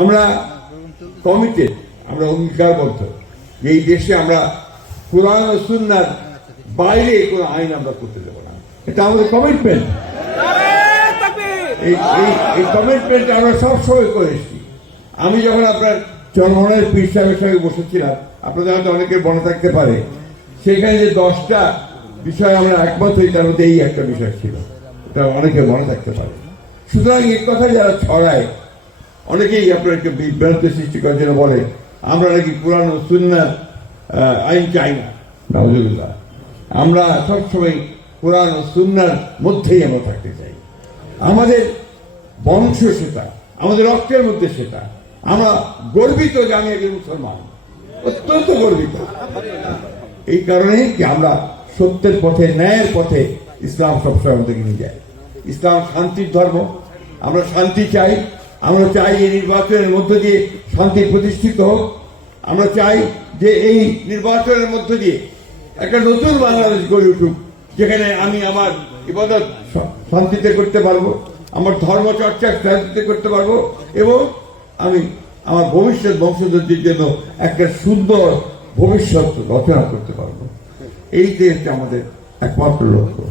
আমরা কমিটেড, আমরা অঙ্গীকারবদ্ধ যে এই দেশে আমরা কোরআন ও সুন্নাহর বাইরে কোনো আইন আমরা করতে দেব না। এটা আমাদের কমিটমেন্ট। এই কমিটমেন্ট আমরা সবসময় করে এসেছি। আমি যখন আপনার চরমনের পীর সাহেবের সঙ্গে বসেছিলাম, আপনাদের হয়তো অনেকের মনে থাকতে পারে, সেখানে যে 10টা বিষয় আমরা একমত হই, তার মধ্যে এই একটা বিষয় ছিল, এটা অনেকের মনে থাকতে পারে। সুতরাং এই কথা যারা ছড়ায়, অনেকেই আপনাকে বিভ্রান্তি সৃষ্টি করার জন্য বলে আমরা নাকি কোরআন ও সুন্নাহর আইন চাই না। নাউজুবিল্লাহ। আমরা সবসময় কোরআন ও সুন্নাহর মধ্যেই আমরা থাকতে চাই। আমাদের বংশ সেটা, আমাদের রক্তের মধ্যে সেটা। আমরা গর্বিত যে আমি একজন মুসলমান, অত্যন্ত গর্বিত। এই কারণেই কি আমরা সত্যের পথে, ন্যায়ের পথে ইসলাম সবসময় আমাদেরকে নিয়ে যায়। ইসলাম শান্তির ধর্ম। আমরা শান্তি চাই। আমরা চাই এই নির্বাচনের মধ্য দিয়ে শান্তি প্রতিষ্ঠিত হোক। আমরা চাই যে এই নির্বাচনের মধ্য দিয়ে একটা নতুন বাংলাদেশ গড়ে উঠুক, যেখানে আমি আমার ইবাদত শান্তিতে করতে পারবো, আমার ধর্ম চর্চা শান্তিতে করতে পারবো, এবং আমি আমার ভবিষ্যৎ বংশধরদের জন্য একটা সুন্দর ভবিষ্যৎ রচনা করতে পারবো। এই দেশটা আমাদের একমাত্র লক্ষ্য।